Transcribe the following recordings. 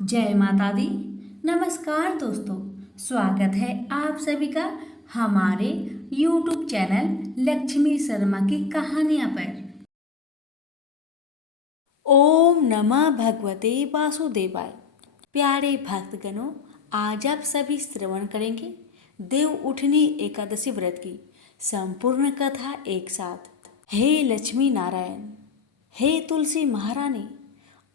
जय माता दी। नमस्कार दोस्तों, स्वागत है आप सभी का हमारे YouTube चैनल लक्ष्मी शर्मा की कहानियाँ पर। ओम नमः भगवते वासुदेवाय। प्यारे भक्तगणों, आज आप सभी श्रवण करेंगे देव उठनी एकादशी व्रत की संपूर्ण कथा एक साथ। हे लक्ष्मी नारायण, हे तुलसी महारानी,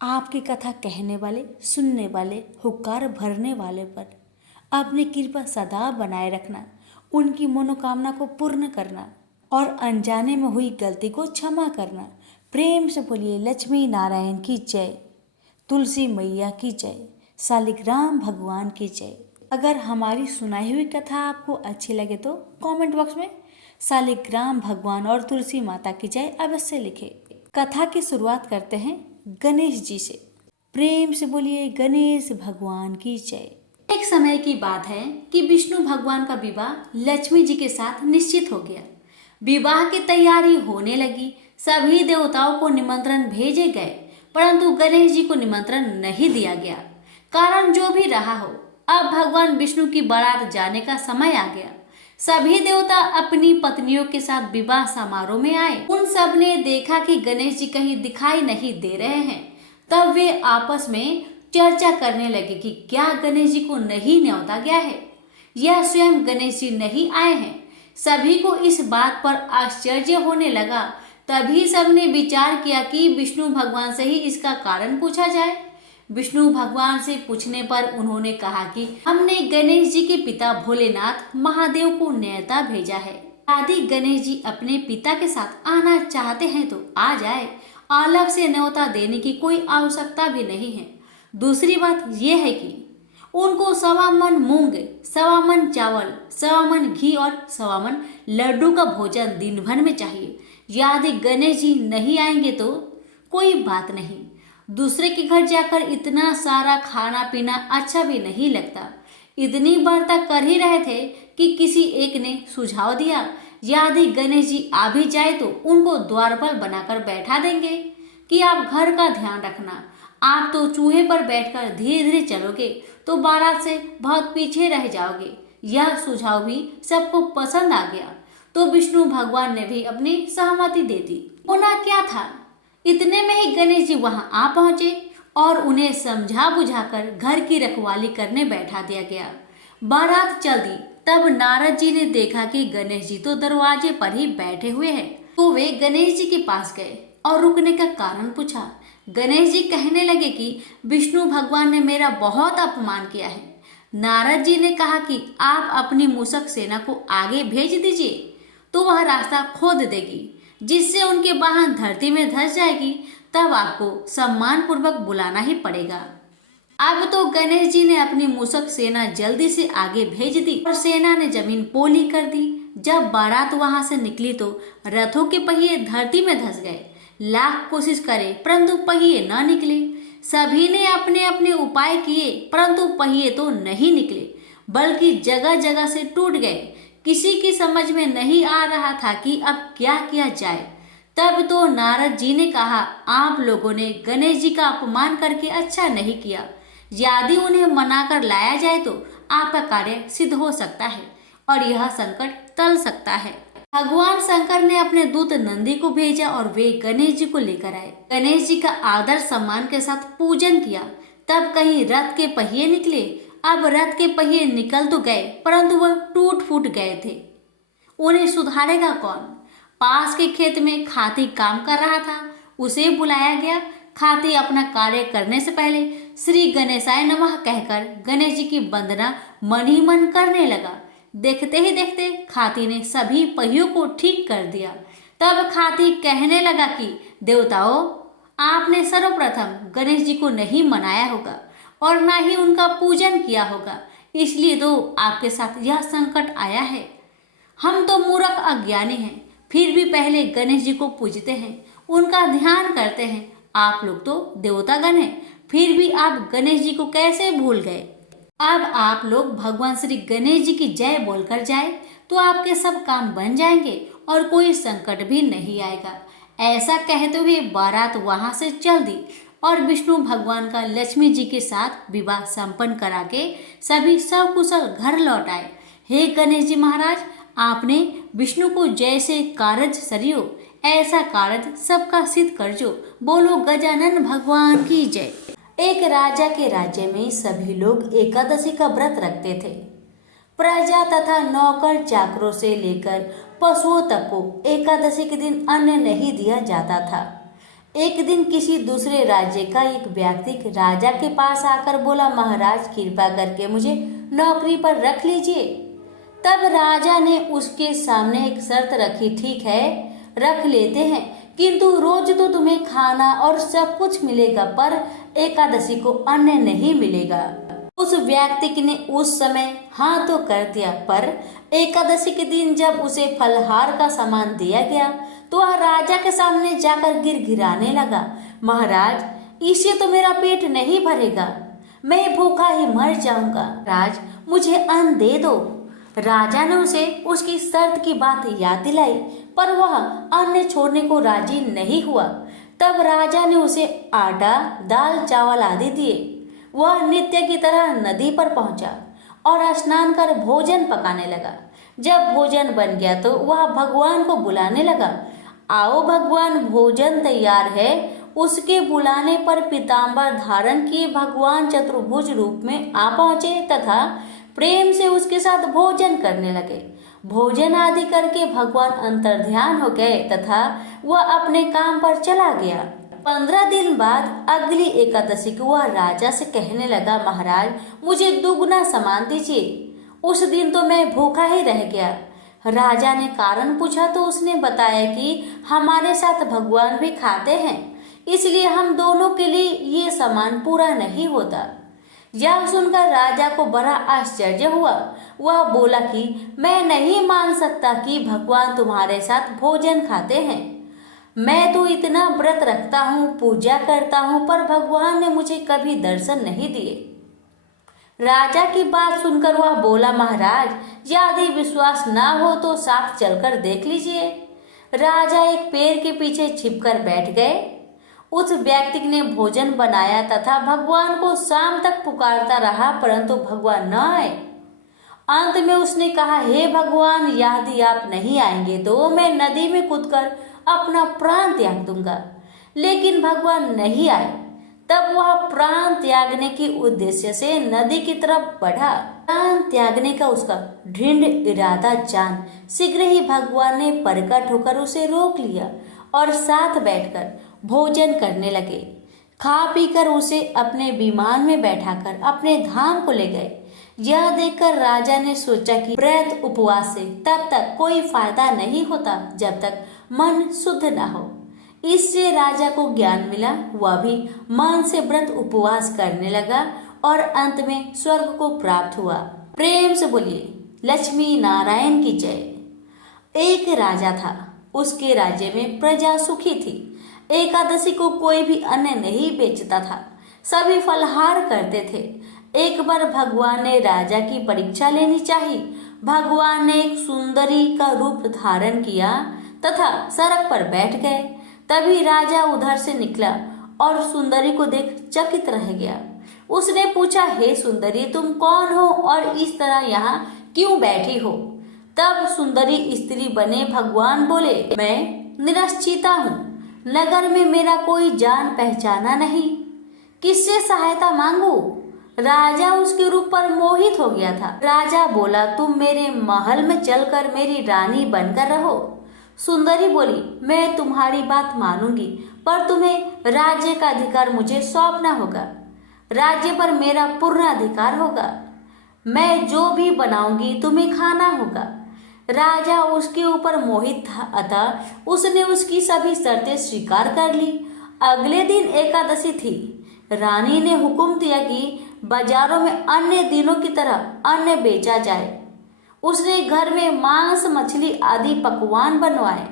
आपकी कथा कहने वाले, सुनने वाले, हुक्कार भरने वाले पर अपनी कृपा सदा बनाए रखना, उनकी मनोकामना को पूर्ण करना और अनजाने में हुई गलती को क्षमा करना। प्रेम से बोलिए लक्ष्मी नारायण की जय, तुलसी मैया की जय, शालिग्राम भगवान की जय। अगर हमारी सुनाई हुई कथा आपको अच्छी लगे तो कमेंट बॉक्स में शालिग्राम भगवान और तुलसी माता की जय अवश्य लिखें। कथा की शुरुआत करते हैं गणेश जी से। प्रेम से बोलिए गणेश भगवान की जय। एक समय की बात है कि विष्णु भगवान का विवाह लक्ष्मी जी के साथ निश्चित हो गया। विवाह की तैयारी होने लगी। सभी देवताओं को निमंत्रण भेजे गए, परंतु गणेश जी को निमंत्रण नहीं दिया गया। कारण जो भी रहा हो, अब भगवान विष्णु की बारात जाने का समय आ गया। सभी देवता अपनी पत्नियों के साथ विवाह समारोह में आए। उन सब ने देखा कि गणेश जी कहीं दिखाई नहीं दे रहे हैं। तब वे आपस में चर्चा करने लगे कि क्या गणेश जी को नहीं न्योता गया है या स्वयं गणेश जी नहीं आए हैं। सभी को इस बात पर आश्चर्य होने लगा। तभी सबने विचार किया कि विष्णु भगवान से ही इसका कारण पूछा जाए। विष्णु भगवान से पूछने पर उन्होंने कहा कि हमने गणेश जी के पिता भोलेनाथ महादेव को न्योता भेजा है। यदि गणेश जी अपने पिता के साथ आना चाहते हैं तो आ जाए, अलग से न्योता देने की कोई आवश्यकता भी नहीं है। दूसरी बात यह है कि उनको 1.25 मन मूंग, 1.25 मन चावल, 1.25 मन घी और 1.25 मन लड्डू का भोजन दिन भर में चाहिए। यदि गणेश जी नहीं आएंगे तो कोई बात नहीं, दूसरे के घर जाकर इतना सारा खाना पीना अच्छा भी नहीं लगता। इतनी वार्ता कर ही रहे थे कि किसी एक ने सुझाव दिया, यदि गणेश जी आ भी जाए तो उनको द्वारपाल बनाकर बैठा देंगे कि आप घर का ध्यान रखना। आप तो चूहे पर बैठकर धीरे धीरे चलोगे तो बारात से बहुत पीछे रह जाओगे। यह सुझाव भी सबको पसंद आ गया, तो विष्णु भगवान ने भी अपनी सहमति दे दी। होना क्या था, इतने में ही गणेश जी वहां आ पहुंचे और उन्हें समझा बुझाकर घर की रखवाली करने बैठा दिया गया। बारात चल दी। तब नारद जी ने देखा कि गणेश जी तो दरवाजे पर ही बैठे हुए हैं, तो वे गणेश जी के पास गए और रुकने का कारण पूछा। गणेश जी कहने लगे कि विष्णु भगवान ने मेरा बहुत अपमान किया है। नारद जी ने कहा कि आप अपनी मूषक सेना को आगे भेज दीजिए, तो वह रास्ता खोद देगी, जिससे उनके वाहन धरती में धंस जाएगी। तब आपको सम्मान पूर्वक बुलाना ही पड़ेगा। अब तो गणेश जी ने अपनी मूषक सेना जल्दी से आगे भेज दी और सेना ने जमीन पोली कर दी। जब बारात वहां से निकली तो रथों के पहिए धरती में धंस गए। लाख कोशिश करे परंतु पहिए न निकले। सभी ने अपने अपने उपाय किए, परंतु पहिए तो नहीं निकले, बल्कि जगह जगह से टूट गए। किसी की समझ में नहीं आ रहा था कि अब क्या किया जाए। तब तो नारद जी ने कहा, आप लोगों ने गणेश जी का अपमान करके अच्छा नहीं किया। यदि उन्हें मनाकर लाया जाए तो आपका कार्य सिद्ध हो सकता है और यह संकट टल सकता है। भगवान शंकर ने अपने दूत नंदी को भेजा और वे गणेश जी को लेकर आए। गणेश जी का आदर सम्मान के साथ पूजन किया। तब कहीं रथ के पहिए निकले। अब रथ के पहिए निकल तो गए, परंतु वह टूट फूट गए थे। उन्हें सुधारेगा कौन। पास के खेत में खाती काम कर रहा था, उसे बुलाया गया। खाती अपना कार्य करने से पहले श्री गणेशाय नमः कहकर गणेश जी की वंदना मन ही मन करने लगा। देखते ही देखते खाती ने सभी पहियों को ठीक कर दिया। तब खाती कहने लगा कि देवताओं, आपने सर्वप्रथम गणेश जी को नहीं मनाया होगा और ना ही उनका पूजन किया होगा, इसलिए तो आपके साथ यह संकट आया है। हम तो मूर्ख अज्ञानी हैं, फिर भी पहले गणेश जी को पूजते हैं, उनका ध्यान करते हैं। आप लोग तो देवतागण हैं, फिर भी आप गणेश जी को कैसे भूल गए। अब आप लोग भगवान श्री गणेश जी की जय बोलकर जाए तो आपके सब काम बन जाएंगे और कोई संकट भी नहीं आएगा। ऐसा कहते हुए बारात वहां से चल दी और विष्णु भगवान का लक्ष्मी जी के साथ विवाह संपन्न करा के सभी सकुशल घर लौट आए। हे गणेश जी महाराज, आपने विष्णु को जैसे कारज सरियो ऐसा कारज सबका सिद्ध करजो। बोलो गजानन भगवान की जय। एक राजा के राज्य में सभी लोग एकादशी का व्रत रखते थे। प्रजा तथा नौकर चाकरों से लेकर पशुओं तक को एकादशी के दिन अन्न नहीं दिया जाता था। एक दिन किसी दूसरे राज्य का एक व्यक्ति राजा के पास आकर बोला, महाराज कृपा करके मुझे नौकरी पर रख लीजिए। तब राजा ने उसके सामने एक शर्त रखी, ठीक है रख लेते हैं, किंतु रोज तो तुम्हें खाना और सब कुछ मिलेगा, पर एकादशी को अन्न नहीं मिलेगा। उस व्यक्ति ने उस समय हाँ तो कर दिया, पर एकादशी के दिन जब उसे फलहार का सामान दिया गया तो वह राजा के सामने जाकर गिड़गिड़ाने लगा, महाराज इससे तो मेरा पेट नहीं भरेगा, मैं भूखा ही मर जाऊंगा, राज मुझे अन्न दे दो। राजा ने उसे उसकी शर्त की बात याद दिलाई, पर वह अन्न छोड़ने को राजी नहीं हुआ। तब राजा ने उसे आटा, दाल, चावल आदि दिए। वह नित्य की तरह नदी पर पहुंचा और स्नान कर भोजन पकाने लगा। जब भोजन बन गया तो वह भगवान को बुलाने लगा, आओ भगवान भोजन तैयार है। उसके बुलाने पर पीताम्बर धारण किए भगवान चतुर्भुज रूप में आ पहुंचे तथा प्रेम से उसके साथ भोजन करने लगे। भोजन आदि करके भगवान अंतर्ध्यान हो गए तथा वह अपने काम पर चला गया। 15 दिन बाद अगली एकादशी को वह राजा से कहने लगा, महाराज मुझे दुगना सामान दीजिए। उस दिन तो मैं भूखा ही रह गया। राजा ने कारण पूछा तो उसने बताया कि हमारे साथ भगवान भी खाते हैं, इसलिए हम दोनों के लिए ये सामान पूरा नहीं होता। यह सुनकर राजा को बड़ा आश्चर्य हुआ। वह बोला कि मैं नहीं मान सकता कि भगवान तुम्हारे साथ भोजन खाते हैं। मैं तो इतना व्रत रखता हूँ, पूजा करता हूँ, पर भगवान ने मुझे कभी दर्शन नहीं दिए। राजा की बात सुनकर वह बोला, महाराज यदि विश्वास ना हो तो साथ चलकर देख लीजिए। राजा एक पेड़ के पीछे छिपकर बैठ गए। उस व्यक्ति ने भोजन बनाया तथा भगवान को शाम तक पुकारता रहा, परंतु भगवान न आए। अंत में उसने कहा, हे भगवान यदि आप नहीं आएंगे तो मैं नदी में कूदकर अपना प्राण त्याग दूंगा। लेकिन भगवान नहीं आए। तब वह प्राण त्यागने के उद्देश्य से नदी की तरफ बढ़ा। प्राण त्यागने का उसका दृढ़ इरादा जान शीघ्र ही भगवान ने प्रकट होकर उसे रोक लिया और साथ बैठकर भोजन करने लगे। खा पीकर उसे अपने विमान में बैठाकर अपने धाम को ले गए। यह देखकर राजा ने सोचा कि व्रत उपवास से तब तक कोई फायदा नहीं होता जब तक मन शुद्ध न हो। इससे राजा को ज्ञान मिला। वह भी मन से व्रत उपवास करने लगा और अंत में स्वर्ग को प्राप्त हुआ। प्रेम से बोलिए लक्ष्मी नारायण की जय। एक राजा था, उसके राज्य में प्रजा सुखी थी। एकादशी को कोई भी अन्न नहीं बेचता था, सभी फलहार करते थे। एक बार भगवान ने राजा की परीक्षा लेनी चाहिए। भगवान ने एक सुंदरी का रूप धारण किया तथा सड़क पर बैठ गए। तभी राजा उधर से निकला और सुंदरी को देख चकित रह गया। उसने पूछा, हे सुंदरी तुम कौन हो और इस तरह यहाँ क्यों बैठी हो? तब सुंदरी स्त्री बने भगवान बोले, मैं निरश्चिता हूँ, नगर में मेरा कोई जान पहचाना नहीं, किससे सहायता मांगू? राजा उसके रूप पर मोहित हो गया था। राजा बोला, तुम मेरे महल में चलकर मेरी रानी बनकर रहो। सुंदरी बोली, मैं तुम्हारी बात मानूंगी, पर तुम्हें राज्य का अधिकार मुझे सौंपना होगा। राज्य पर मेरा पूर्ण अधिकार होगा। मैं जो भी बनाऊंगी तुम्हें खाना होगा। राजा उसके ऊपर मोहित था, अतः उसने उसकी सभी शर्तें स्वीकार कर ली। अगले दिन एकादशी थी। रानी ने हुक्म दिया कि बाजारों में अन्य दिनों की तरह अन्न बेचा जाए। उसने घर में मांस, मछली आदि पकवान बनवाए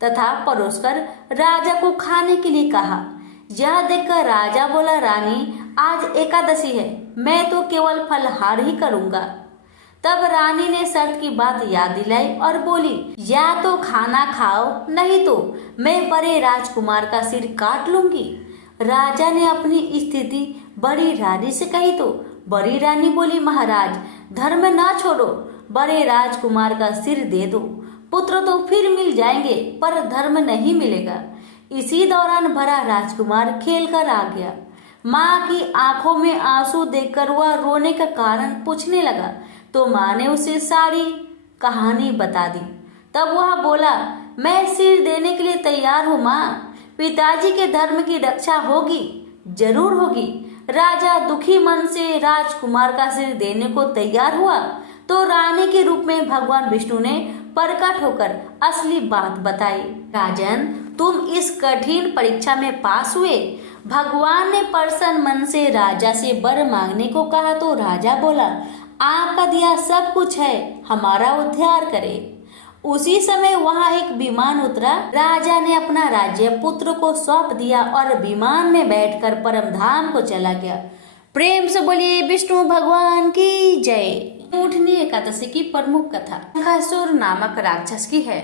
तथा परोसकर राजा को खाने के लिए कहा। यह देखकर राजा बोला, रानी आज एकादशी है, मैं तो केवल फलहार ही करूंगा। तब रानी ने शर्त की बात याद दिलाई और बोली, या तो खाना खाओ, नहीं तो मैं बड़े राजकुमार का सिर काट लूंगी। राजा ने अपनी स्थिति बड़ी रानी से कही तो बड़ी रानी बोली, महाराज धर्म ना छोड़ो, बड़े राजकुमार का सिर दे दो, पुत्र तो फिर मिल जाएंगे पर धर्म नहीं मिलेगा। इसी दौरान बड़ा राजकुमार खेल कर आ गया। माँ की आंखों में आंसू देखकर वह रोने का कारण पूछने लगा तो माँ ने उसे सारी कहानी बता दी। तब वह बोला, मैं सिर देने के लिए तैयार हूँ माँ, पिताजी के धर्म की रक्षा होगी, जरूर होगी। राजा दुखी मन से राजकुमार का सिर देने को तैयार हुआ तो रानी के रूप में भगवान विष्णु ने प्रकट होकर असली बात बताई। राजन, तुम इस कठिन परीक्षा में पास हुए। भगवान ने प्रसन्न मन से राजा से वर मांगने को कहा तो राजा बोला, आपका दिया सब कुछ है, हमारा उद्धार करे। उसी समय वहां एक विमान उतरा। राजा ने अपना राज्य पुत्र को सौंप दिया और विमान में बैठकर परम धाम को चला गया। प्रेम से बोलिए विष्णु भगवान की जय। ऊँटनी एकादशी की प्रमुख कथा शंखासुर नामक राक्षस की है।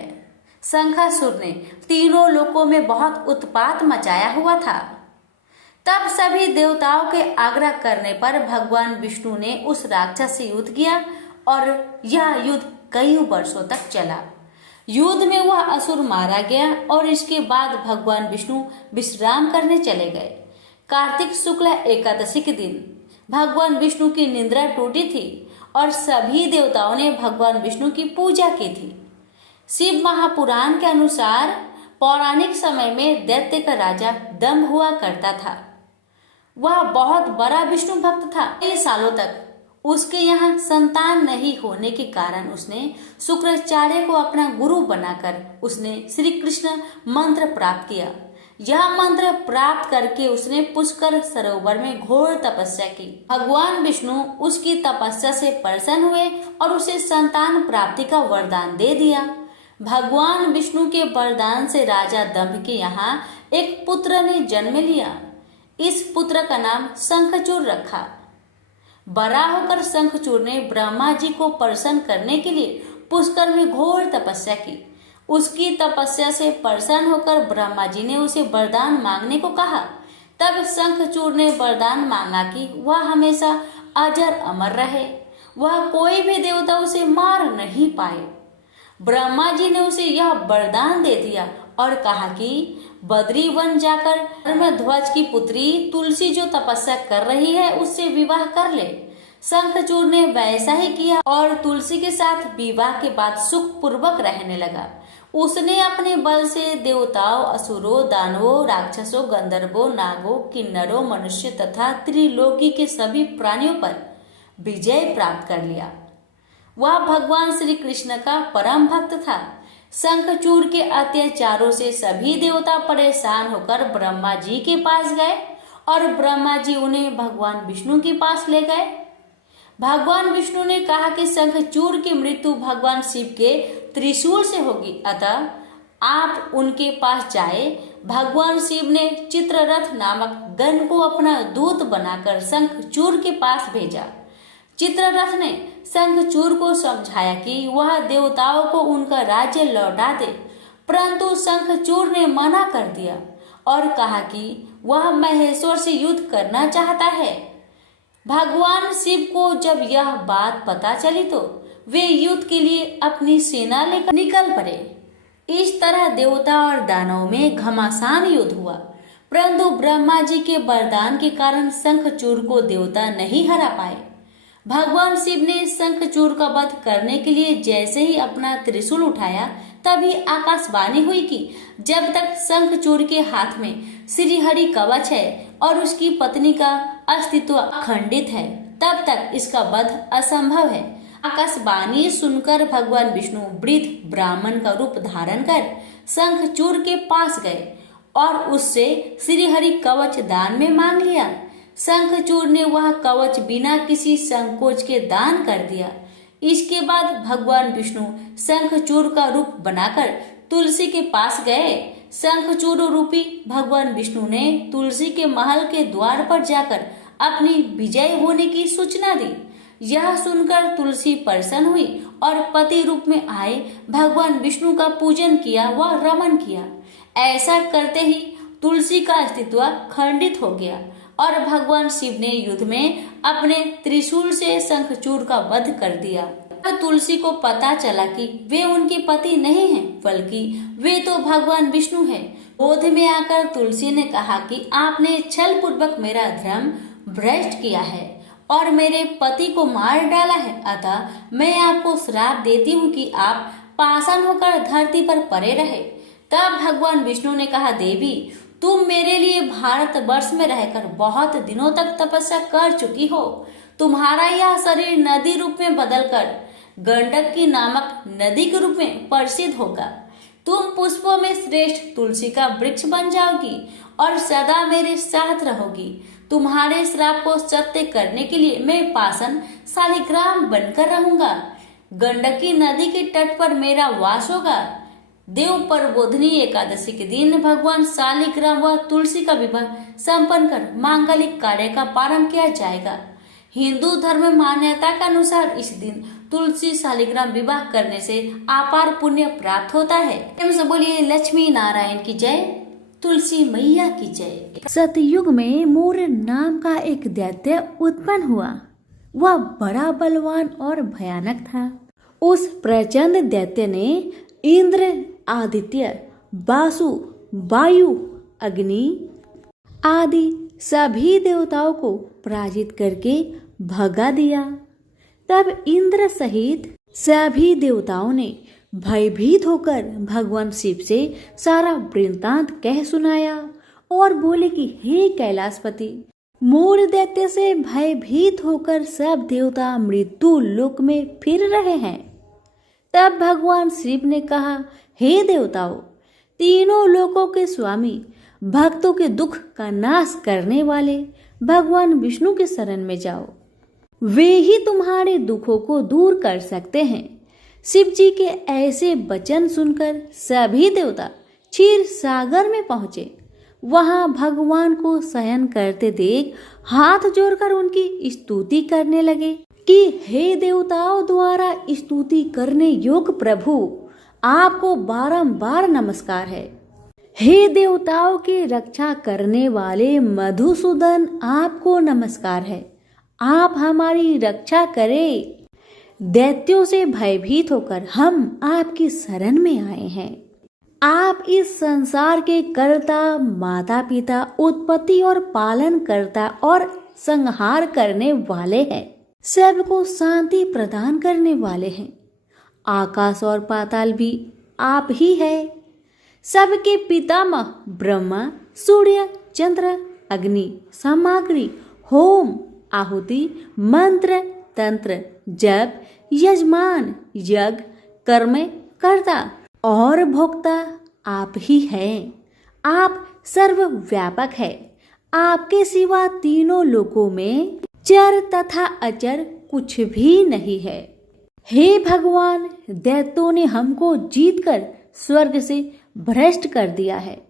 शंखासुर ने तीनों लोकों में बहुत उत्पात मचाया हुआ था। तब सभी देवताओं के आग्रह करने पर भगवान विष्णु ने उस राक्षस से युद्ध किया और यह युद्ध कई वर्षों तक चला। युद्ध में वह असुर मारा गया और इसके बाद भगवान विष्णु विश्राम करने चले गए। कार्तिक शुक्ल एकादशी के दिन भगवान विष्णु की निद्रा टूटी थी और सभी देवताओं ने भगवान विष्णु की पूजा की थी। शिव महापुराण के अनुसार पौराणिक समय में दैत्य का राजा दंभ हुआ करता था। वह बहुत बड़ा विष्णु भक्त था। कई सालों तक उसके यहाँ संतान नहीं होने के कारण उसने शुक्राचार्य को अपना गुरु बनाकर उसने श्री कृष्ण मंत्र प्राप्त किया। यह मंत्र प्राप्त करके उसने पुष्कर सरोवर में घोर तपस्या की। भगवान विष्णु उसकी तपस्या से प्रसन्न हुए और उसे संतान प्राप्ति का वरदान दे दिया। भगवान विष्णु के वरदान से राजा दंभ के यहाँ एक पुत्र ने जन्म लिया। इस पुत्र का नाम शंखचूड़ रखा। बड़ा होकर शंखचूड़ ने ब्रह्मा जी को प्रसन्न करने के लिए पुष्कर में घोर तपस्या की। उसकी तपस्या से प्रसन्न होकर ब्रह्मा जी ने उसे वरदान मांगने को कहा। तब शंखचूड़ ने वरदान मांगा कि वह हमेशा अजर अमर रहे, वह कोई भी देवता उसे मार नहीं पाए। ब्रह्मा जी ने उसे यह वरदान दे दिया और कहा कि बद्री वन जाकर धर्मध्वज की पुत्री तुलसी जो तपस्या कर रही है उससे विवाह कर ले। शंखचूड़ ने वैसा ही किया और तुलसी के साथ विवाह के बाद सुख पूर्वक रहने लगा। उसने अपने बल से देवताओं, असुरों, दानवों, राक्षसों, गंधर्वों, नागों, किन्नरों, मनुष्य तथा त्रिलोकी के सभी प्राणियों पर विजय प्राप्त कर लिया। वह भगवान श्री कृष्ण का परम भक्त था। शंखचूड़ के अत्याचारों से सभी देवता परेशान होकर ब्रह्मा जी के पास गए और ब्रह्मा जी उन्हें भगवान विष्णु के पास ले गए। भगवान विष्णु ने कहा कि शंखचूड़ की मृत्यु भगवान शिव के त्रिशूल से होगी, अतः आप उनके पास जाए। भगवान शिव ने चित्ररथ नामक गण को अपना दूत बनाकर शंखचूड़ के पास भेजा। चित्ररथ ने शंखचूड़ को समझाया कि वह देवताओं को उनका राज्य लौटा दे, परंतु शंखचूड़ ने मना कर दिया और कहा कि वह महेश्वर से युद्ध करना चाहता है। भगवान शिव को जब यह बात पता चली तो वे युद्ध के लिए अपनी सेना लेकर निकल पड़े। इस तरह देवता और दानव में घमासान युद्ध हुआ, परंतु ब्रह्मा जी के वरदान के कारण शंखचूड़ को देवता नहीं हरा पाए। भगवान शिव ने शंखचूड़ का वध करने के लिए जैसे ही अपना त्रिशूल उठाया तभी आकाशवाणी हुई कि जब तक शंखचूड़ के हाथ में श्री हरि कवच है और उसकी पत्नी का अस्तित्व अखंडित है तब तक इसका वध असंभव है। आकाशवाणी सुनकर भगवान विष्णु वृद्ध ब्राह्मण का रूप धारण कर शंखचूड़ के पास गए और उससे श्री हरि कवच दान में मांग लिया। शंखचूड़ ने वह कवच बिना किसी संकोच के दान कर दिया। इसके बाद भगवान विष्णु शंखचूड़ का रूप बनाकर तुलसी के पास गए। शंखचूड़ रूपी भगवान विष्णु ने तुलसी के महल के द्वार पर जाकर अपनी विजय होने की सूचना दी। यह सुनकर तुलसी प्रसन्न हुई और पति रूप में आए भगवान विष्णु का पूजन किया व रमन किया। ऐसा करते ही तुलसी का अस्तित्व खंडित हो गया और भगवान शिव ने युद्ध में अपने त्रिशूल से शंखचूड़ का वध कर दिया। तुलसी को पता चला कि वे उनके पति नहीं हैं, बल्कि वे तो भगवान विष्णु हैं। क्रोध में आकर तुलसी ने कहा कि आपने छल पूर्वक मेरा धर्म भ्रष्ट किया है और मेरे पति को मार डाला है, अतः मैं आपको श्राप देती हूँ कि आप पाषाण होकर धरती पर पड़े रहे। तब भगवान विष्णु ने कहा, देवी तुम मेरे लिए भारतवर्ष में रहकर बहुत दिनों तक तपस्या कर चुकी हो। तुम्हारा यह शरीर नदी रूप में बदलकर गंडक की नामक नदी के रूप में प्रसिद्ध होगा। तुम पुष्पों में श्रेष्ठ तुलसी का वृक्ष बन जाओगी और सदा मेरे साथ रहोगी। तुम्हारे श्राप को सत्य करने के लिए मैं पाषाण शालिग्राम बनकर रहूंगा। गंडकी नदी के तट पर मेरा वास होगा। देव प्रबोधिनी एकादशी के दिन भगवान शालिग्राम व तुलसी का विवाह संपन्न कर मांगलिक कार्य का प्रारंभ किया जाएगा। हिंदू धर्म में मान्यता के अनुसार इस दिन तुलसी शालिग्राम विवाह करने से अपार पुण्य प्राप्त होता है। बोलिए लक्ष्मी नारायण की जय, तुलसी मैया की जय। सतयुग में मूर नाम का एक दैत्य उत्पन्न हुआ। वह बड़ा बलवान और भयानक था। उस प्रचंड दैत्य ने इंद्र, आदित्य, वासु, वायु, अग्नि आदि सभी देवताओं को पराजित करके भगा दिया। तब इंद्र सहित सभी देवताओं ने भयभीत होकर भगवान शिव से सारा वृत्तांत कह सुनाया और बोले कि हे कैलाशपति, मूढ़ दैत्य से भयभीत होकर सब देवता मृत्यु लोक में फिर रहे हैं। तब भगवान शिव ने कहा, हे देवताओं, तीनों लोकों के स्वामी, भक्तों के दुख का नाश करने वाले भगवान विष्णु के शरण में जाओ। वे ही तुम्हारे दुखों को दूर कर सकते हैं। शिव जी के ऐसे वचन सुनकर सभी देवता क्षीर सागर में पहुंचे। वहां भगवान को शयन करते देख हाथ जोड़कर उनकी स्तुति करने लगे कि हे देवताओं द्वारा स्तुति करने योग्य प्रभु, आपको बारंबार नमस्कार है। हे देवताओं की रक्षा करने वाले मधुसूदन, आपको नमस्कार है। आप हमारी रक्षा करें। दैत्यों से भयभीत होकर हम आपकी शरण में आए हैं। आप इस संसार के कर्ता, माता पिता, उत्पत्ति और पालन करता और संहार करने वाले हैं। सबको शांति प्रदान करने वाले हैं। आकाश और पाताल भी आप ही है। सबके पितामह ब्रह्मा, सूर्य, चंद्र, अग्नि, सामग्री, होम, आहुति, मंत्र, तंत्र, जप, यजमान, यज्ञ, कर्म कर्ता और भोक्ता आप ही हैं। आप सर्वव्यापक है। आपके सिवा तीनों लोकों में चर तथा अचर कुछ भी नहीं है। हे भगवान, दैत्यों ने हमको जीतकर स्वर्ग से भ्रष्ट कर दिया है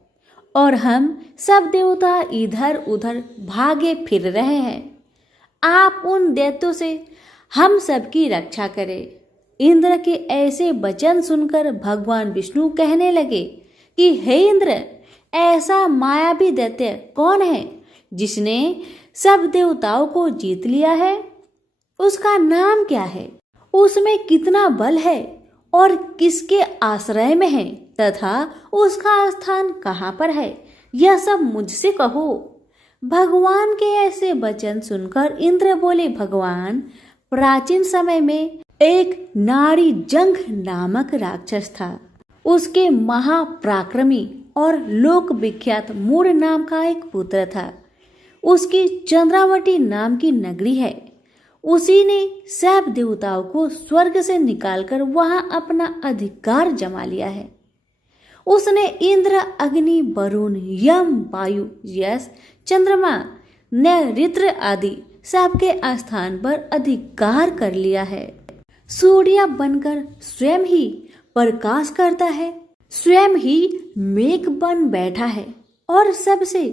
और हम सब देवता इधर उधर भागे फिर रहे हैं। आप उन दैत्यों से हम सबकी रक्षा करें। इंद्र के ऐसे वचन सुनकर भगवान विष्णु कहने लगे कि हे इंद्र, ऐसा मायावी दैत्य कौन है जिसने सब देवताओं को जीत लिया है? उसका नाम क्या है? उसमें कितना बल है और किसके आश्रय में है तथा उसका स्थान कहाँ पर है? यह सब मुझसे कहो। भगवान के ऐसे वचन सुनकर इंद्र बोले, भगवान, प्राचीन समय में एक नारी जंघ नामक राक्षस था। उसके महापराक्रमी और लोक विख्यात मूढ़ नाम का एक पुत्र था। उसकी चंद्रावती नाम की नगरी है। उसी ने सब देवताओं को स्वर्ग से निकालकर वहां अपना अधिकार जमा लिया है। उसने इंद्र, अग्नि, वरुण, यम, वायु, यश, चंद्रमा, नैऋत्य आदि सबके स्थान पर अधिकार कर लिया है। सूर्य बनकर स्वयं ही प्रकाश करता है, स्वयं ही मेघ बन बैठा है और सबसे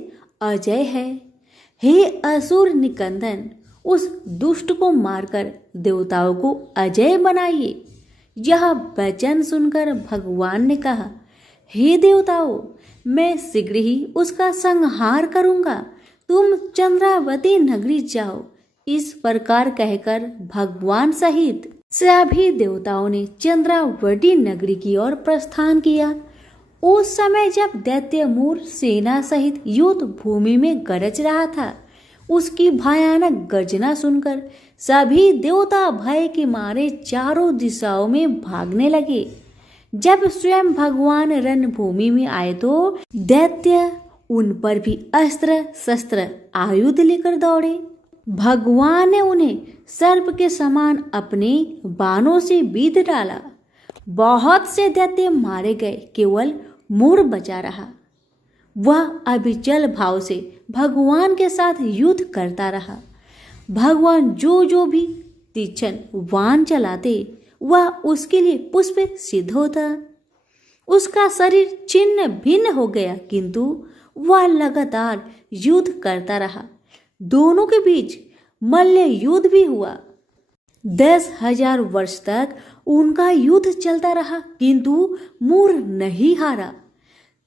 अजय है। हे असुर निकंदन, उस दुष्ट को मारकर देवताओं को अजय बनाइए। यह वचन सुनकर भगवान ने कहा, हे देवताओं, मैं शीघ्र ही उसका संहार करूंगा। तुम चंद्रावती नगरी जाओ। इस प्रकार कहकर भगवान सहित सभी देवताओं ने चंद्रावती नगरी की ओर प्रस्थान किया। उस समय जब दैत्य मूर सेना सहित युद्ध भूमि में गरज रहा था, उसकी भयानक गर्जना सुनकर सभी देवता भय के मारे चारों दिशाओं में भागने लगे। जब स्वयं भगवान रणभूमि में आए तो दैत्य उन पर भी अस्त्र शस्त्र आयुध लेकर दौड़े। भगवान ने उन्हें सर्प के समान अपने बाणों से बीध डाला। बहुत से दैत्य मारे गए, केवल मूर बचा रहा। वह अविचल भाव से भगवान के साथ युद्ध करता रहा। भगवान जो भी तीक्ष्ण बाण चलाते, वह उसके लिए पुष्प सिद्ध होता। उसका शरीर छिन्न भिन्न हो गया, किंतु वह लगातार युद्ध करता रहा। दोनों के बीच मल्ल युद्ध भी हुआ। 10,000 वर्ष तक उनका युद्ध चलता रहा, किंतु मूर नहीं हारा।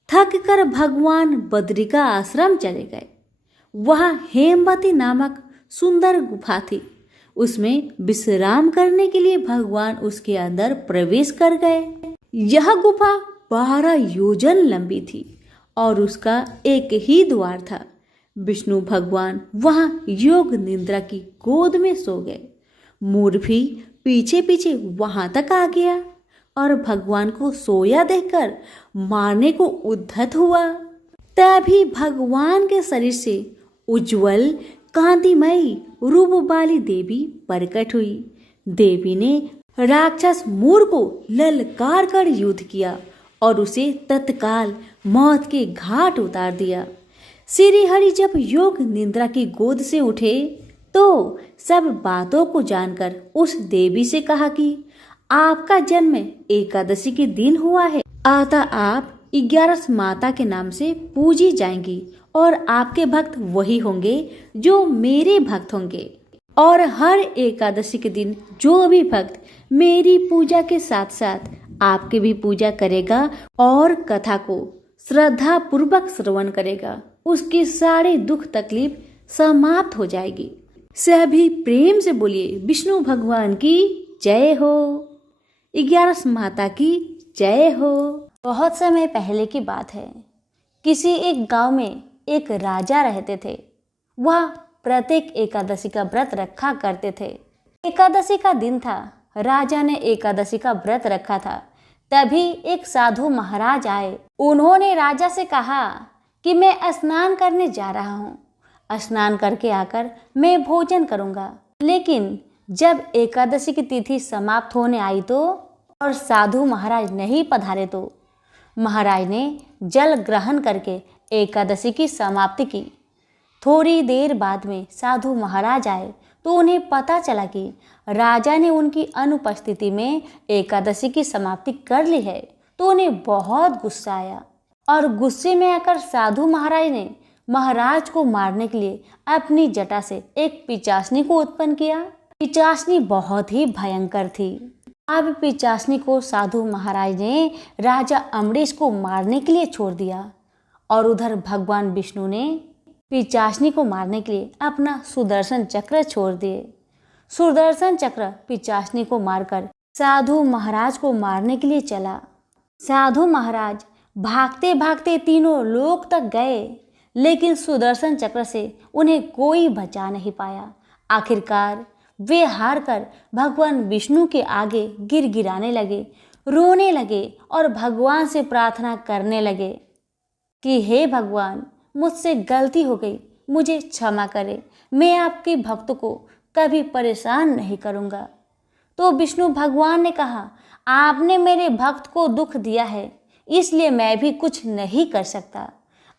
थक कर भगवान बद्री का आश्रम चले गए। वहां हेमवती नामक सुंदर गुफा थी। उसमें विश्राम करने के लिए भगवान उसके अंदर प्रवेश कर गए। यह गुफा 12 योजन लंबी थी और उसका एक ही द्वार था। विष्णु भगवान वहां योग निद्रा की गोद में सो गए। मूर भी पीछे पीछे वहां तक आ गया और भगवान को सोया देखकर मारने को उद्धत हुआ। तभी भगवान के शरीर से उज्जवल कांतिमयी रूप वाली देवी प्रकट हुई। देवी ने राक्षस मूर को ललकार कर युद्ध किया और उसे तत्काल मौत के घाट उतार दिया। श्री हरि जब योग निद्रा की गोद से उठे तो सब बातों को जानकर उस देवी से कहा कि आपका जन्म एकादशी के दिन हुआ है, अतः आप 11 माता के नाम से पूजी जाएंगी और आपके भक्त वही होंगे जो मेरे भक्त होंगे। और हर एकादशी के दिन जो भी भक्त मेरी पूजा के साथ साथ आपकी भी पूजा करेगा और कथा को श्रद्धा पूर्वक श्रवण करेगा, उसके सारे दुख तकलीफ समाप्त हो जाएगी। सभी प्रेम से बोलिए विष्णु भगवान की जय हो, 11 माता की जय हो। बहुत समय पहले की बात है। किसी एक गांव में एक राजा रहते थे। वह प्रत्येक एकादशी का व्रत रखा करते थे। एकादशी का दिन था। राजा ने एकादशी का व्रत रखा था। तभी एक साधु महाराज आए। उन्होंने राजा से कहा कि मैं स्नान करने जा रहा हूँ। स्नान करके आकर मैं भोजन करूँगा। लेकिन जब एकादशी की तिथि समाप्त होने आई तो और साधु महाराज नहीं पधारे तो महाराज ने जल ग्रहण करके एकादशी की समाप्ति की। थोड़ी देर बाद में साधु महाराज आए तो उन्हें पता चला कि राजा ने उनकी अनुपस्थिति में एकादशी की समाप्ति कर ली है। तो उन्हें बहुत गुस्सा आया और गुस्से में आकर साधु महाराज ने महाराज को मारने के लिए अपनी जटा से एक पिचासनी को उत्पन्न किया। पिचासनी बहुत ही भयंकर थी। अब पिचासनी को साधु महाराज ने राजा अम्बरीश को मारने के लिए छोड़ दिया और उधर भगवान विष्णु ने पिचासनी को मारने के लिए अपना सुदर्शन चक्र छोड़ दिए। सुदर्शन चक्र पिचासनी को मारकर साधु महाराज को मारने के लिए चला। साधु महाराज भागते भागते तीनों लोक तक गए, लेकिन सुदर्शन चक्र से उन्हें कोई बचा नहीं पाया। आखिरकार वे हार कर भगवान विष्णु के आगे गिड़गिड़ाने लगे, रोने लगे और भगवान से प्रार्थना करने लगे कि हे भगवान, मुझसे गलती हो गई, मुझे क्षमा करें, मैं आपके भक्त को कभी परेशान नहीं करूँगा। तो विष्णु भगवान ने कहा, आपने मेरे भक्त को दुख दिया है, इसलिए मैं भी कुछ नहीं कर सकता।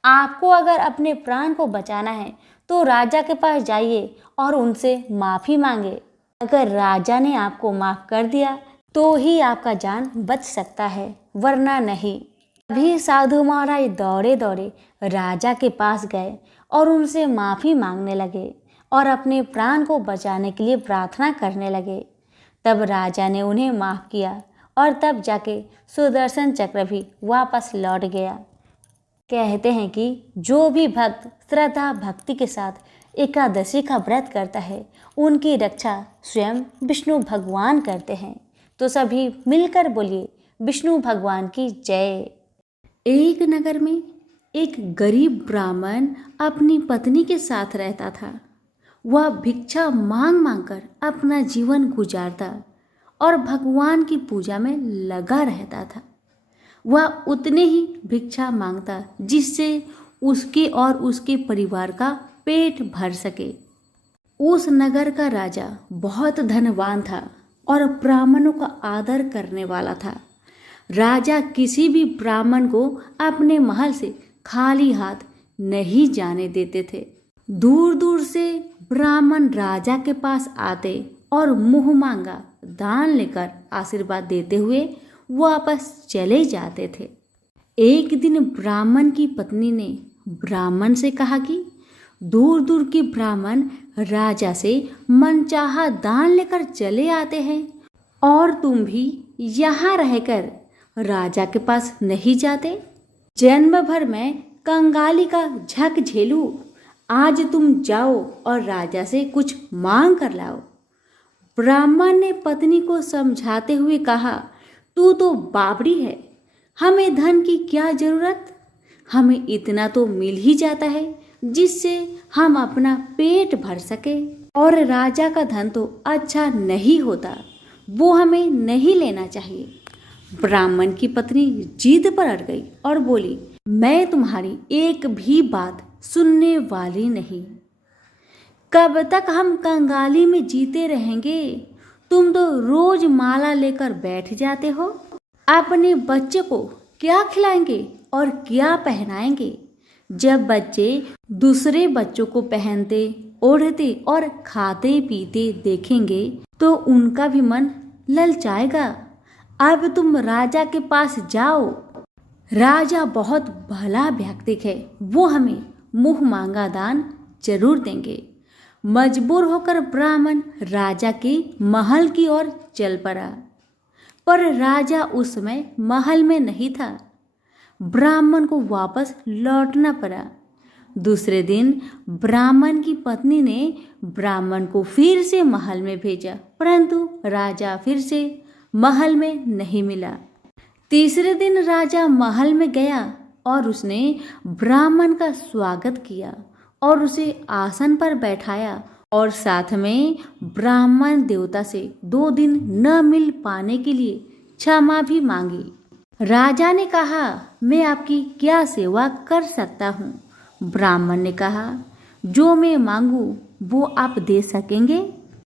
आपको अगर अपने प्राण को बचाना है तो राजा के पास जाइए और उनसे माफ़ी मांगे। अगर राजा ने आपको माफ़ कर दिया तो ही आपका जान बच सकता है, वरना नहीं। अभी साधु महाराज दौड़े दौड़े राजा के पास गए और उनसे माफ़ी मांगने लगे और अपने प्राण को बचाने के लिए प्रार्थना करने लगे। तब राजा ने उन्हें माफ़ किया और तब जाके सुदर्शन चक्र भी वापस लौट गया। कहते हैं कि जो भी भक्त श्रद्धा भक्ति के साथ एकादशी का व्रत करता है उनकी रक्षा स्वयं विष्णु भगवान करते हैं। तो सभी मिलकर बोलिए विष्णु भगवान की जय। एक नगर में एक गरीब ब्राह्मण अपनी पत्नी के साथ रहता था। वह भिक्षा मांग मांग कर अपना जीवन गुजारता और भगवान की पूजा में लगा रहता था। वह उतने ही भिक्षा मांगता जिससे उसके और उसके परिवार का पेट भर सके। उस नगर का राजा बहुत धनवान था और ब्राह्मणों का आदर करने वाला था। राजा किसी भी ब्राह्मण को अपने महल से खाली हाथ नहीं जाने देते थे। दूर दूर से ब्राह्मण राजा के पास आते और मुंह मांगा दान लेकर आशीर्वाद देते हुए वापस चले जाते थे। एक दिन ब्राह्मण की पत्नी ने ब्राह्मण से कहा कि दूर दूर के ब्राह्मण राजा से मनचाहा दान लेकर चले आते हैं और तुम भी यहाँ रहकर राजा के पास नहीं जाते। जन्म भर में कंगाली का झक झेलूं, आज तुम जाओ और राजा से कुछ मांग कर लाओ। ब्राह्मण ने पत्नी को समझाते हुए कहा, तू तो बावड़ी है, हमें धन की क्या जरूरत, हमें इतना तो मिल ही जाता है जिससे हम अपना पेट भर सके। और राजा का धन तो अच्छा नहीं होता, वो हमें नहीं लेना चाहिए। ब्राह्मण की पत्नी जिद पर अड़ गई और बोली, मैं तुम्हारी एक भी बात सुनने वाली नहीं। कब तक हम कंगाली में जीते रहेंगे? तुम तो रोज माला लेकर बैठ जाते हो। अपने बच्चे को क्या खिलाएंगे और क्या पहनाएंगे? जब बच्चे दूसरे बच्चों को पहनते, ओढ़ते और खाते पीते देखेंगे तो उनका भी मन ललचाएगा। अब तुम राजा के पास जाओ। राजा बहुत भला व्यक्ति है, वो हमें मुंह मांगा दान जरूर देंगे। मजबूर होकर ब्राह्मण राजा के महल की ओर चल पड़ा, पर राजा उस समय महल में नहीं था। ब्राह्मण को वापस लौटना पड़ा। दूसरे दिन ब्राह्मण की पत्नी ने ब्राह्मण को फिर से महल में भेजा, परंतु राजा फिर से महल में नहीं मिला। तीसरे दिन राजा महल में गया और उसने ब्राह्मण का स्वागत किया और उसे आसन पर बैठाया और साथ में ब्राह्मण देवता से 2 दिन न मिल पाने के लिए क्षमा भी मांगी। राजा ने कहा, मैं आपकी क्या सेवा कर सकता हूँ? ब्राह्मण ने कहा, जो मैं मांगू वो आप दे सकेंगे?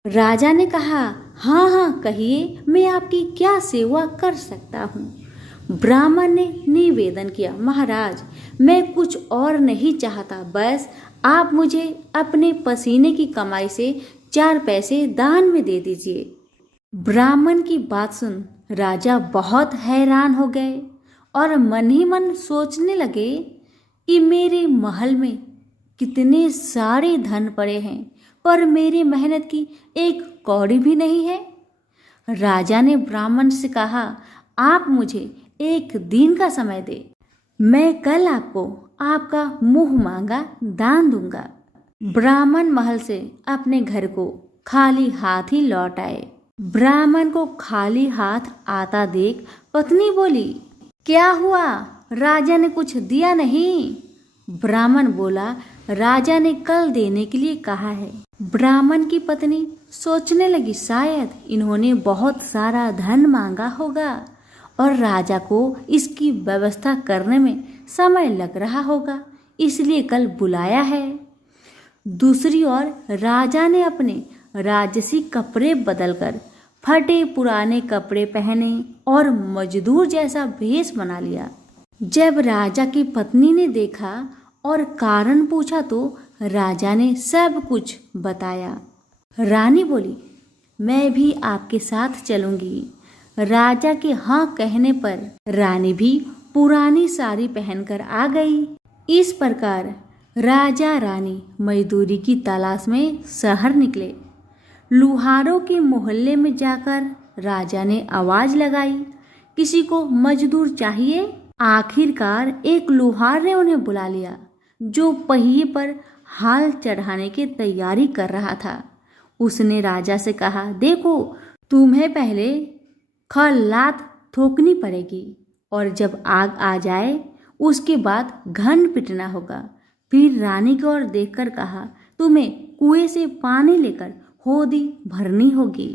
राजा ने कहा, हाँ हाँ कहिए, मैं आपकी क्या सेवा कर सकता हूँ? ब्राह्मण ने निवेदन किया, महाराज मैं कुछ और नहीं चाहता, बस आप मुझे अपने पसीने की कमाई से 4 पैसे दान में दे दीजिए। ब्राह्मण की बात सुन राजा बहुत हैरान हो गए और मन ही मन सोचने लगे कि मेरे महल में कितने सारे धन पड़े हैं, पर मेरी मेहनत की एक कौड़ी भी नहीं है। राजा ने ब्राह्मण से कहा, आप मुझे 1 दिन का समय दे, मैं कल आपको आपका मुंह मांगा दान दूंगा। ब्राह्मण महल से अपने घर को खाली हाथ ही लौट आए। ब्राह्मण को खाली हाथ आता देख पत्नी बोली, क्या हुआ, राजा ने कुछ दिया नहीं? ब्राह्मण बोला, राजा ने कल देने के लिए कहा है। ब्राह्मण की पत्नी सोचने लगी, शायद इन्होंने बहुत सारा धन मांगा होगा और राजा को इसकी व्यवस्था करने में समय लग रहा होगा, इसलिए कल बुलाया है। दूसरी ओर राजा ने अपने राजसी कपड़े बदलकर फटे पुराने कपड़े पहने और मजदूर जैसा भेष बना लिया। जब राजा की पत्नी ने देखा और कारण पूछा तो राजा ने सब कुछ बताया। रानी बोली, मैं भी आपके साथ चलूंगी। राजा के हाँ कहने पर रानी भी पुरानी साड़ी पहनकर आ गई। इस प्रकार राजा रानी मजदूरी की तलाश में शहर निकले। लुहारों के मोहल्ले में जाकर राजा ने आवाज लगाई, किसी को मजदूर चाहिए? आखिरकार एक लोहार ने उन्हें बुला लिया, जो पहिए पर हाल चढ़ाने की तैयारी कर रहा था। उसने राजा से कहा, देखो, तुम्हें पहले खलात ठोकनी पड़ेगी और जब आग आ जाए उसके बाद घन पिटना होगा। फिर रानी की ओर देखकर कहा, तुम्हें कुएं से पानी लेकर होदी भरनी होगी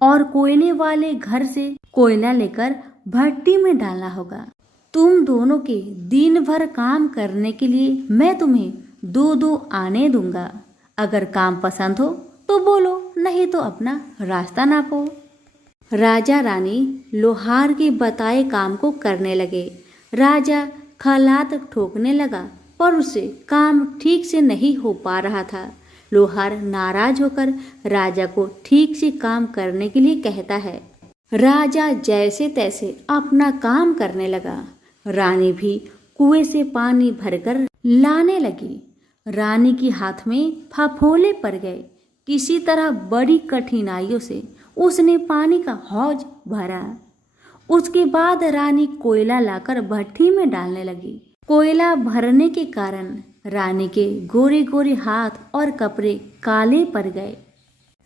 और कोयले वाले घर से कोयला लेकर भट्टी में डालना होगा। तुम दोनों के दिन भर काम करने के लिए मैं तुम्हें 2-2 आने दूंगा। अगर काम पसंद हो तो बोलो, नहीं तो अपना रास्ता नापो। राजा रानी लोहार के बताए काम को करने लगे। राजा खलात ठोकने लगा, पर उससे काम ठीक से नहीं हो पा रहा था। लोहार नाराज होकर राजा को ठीक से काम करने के लिए कहता है। राजा जैसे तैसे अपना काम करने लगा। रानी भी कुएं से पानी भरकर लाने लगी। रानी के हाथ में फफोले पड़ गए। किसी तरह बड़ी कठिनाइयों से उसने पानी का हौज भरा। उसके बाद रानी कोयला लाकर भट्टी में डालने लगी। कोयला भरने के कारण रानी के गोरे गोरे हाथ और कपड़े काले पड़ गए।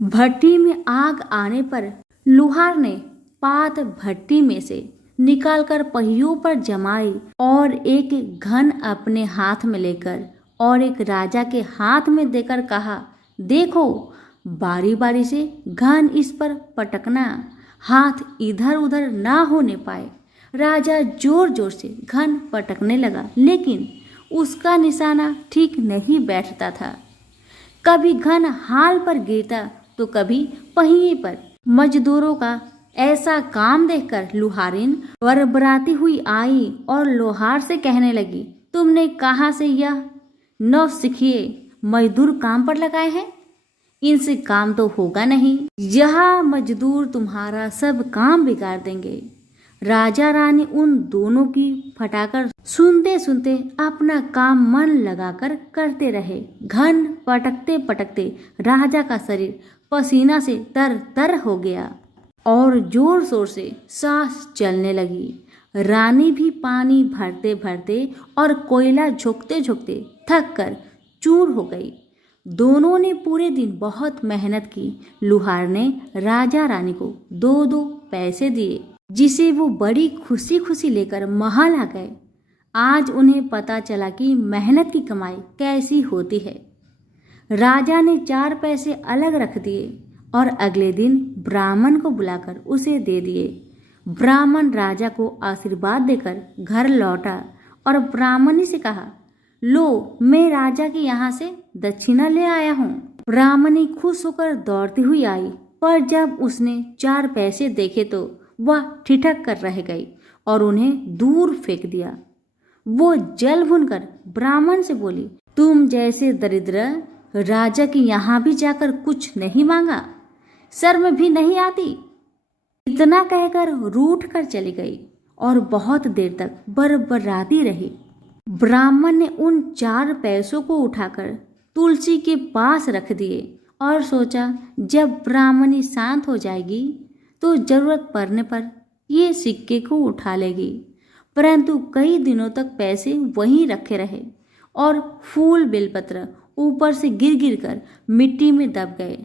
भट्टी में आग आने पर लोहार ने पात भट्टी में से निकालकर पहियों पर जमाई और एक घन अपने हाथ में लेकर और एक राजा के हाथ में देकर कहा, देखो, बारी बारी से घन इस पर पटकना, हाथ इधर उधर ना होने पाए। राजा जोर जोर से घन पटकने लगा, लेकिन उसका निशाना ठीक नहीं बैठता था। कभी घन हाल पर गिरता तो कभी पहिए पर। मजदूरों का ऐसा काम देखकर लुहारिन बरबराती हुई आई और लोहार से कहने लगी, तुमने कहाँ से यह नौसिखिए मजदूर काम पर लगाए हैं? इनसे काम तो होगा नहीं। यह मजदूर तुम्हारा सब काम बिगाड़ देंगे। राजा रानी उन दोनों की फटाकर सुनते सुनते अपना काम मन लगाकर करते रहे। घन पटकते पटकते राजा का शरीर पसीना से तर तर हो गया और जोर शोर से सांस चलने लगी। रानी भी पानी भरते भरते और कोयला झोंकते झोंकते थक कर चूर हो गई। दोनों ने पूरे दिन बहुत मेहनत की। लुहार ने राजा रानी को 2-2 पैसे दिए, जिसे वो बड़ी खुशी खुशी लेकर महल आ गए। आज उन्हें पता चला कि मेहनत की कमाई कैसी होती है। राजा ने 4 पैसे अलग रख दिए और अगले दिन ब्राह्मण को बुलाकर उसे दे दिए। ब्राह्मण राजा को आशीर्वाद देकर घर लौटा और ब्राह्मणी से कहा, लो, मैं राजा के यहाँ से दक्षिणा ले आया हूँ। ब्राह्मणी खुश होकर दौड़ती हुई आई, पर जब उसने 4 पैसे देखे तो वह ठिठक कर रह गई और उन्हें दूर फेंक दिया। वो जल भूनकर ब्राह्मण से बोली, तुम जैसे दरिद्र राजा के यहाँ भी जाकर कुछ नहीं मांगा, शर्म भी नहीं आती। इतना कहकर रूठ कर चली गई और बहुत देर तक बरबराती रही। ब्राह्मण ने उन 4 पैसों को उठाकर तुलसी के पास रख दिए और सोचा, जब ब्राह्मणी शांत हो जाएगी तो जरूरत पड़ने पर ये सिक्के को उठा लेगी। परंतु कई दिनों तक पैसे वहीं रखे रहे और फूल बेलपत्र ऊपर से गिर गिर कर मिट्टी में दब गए।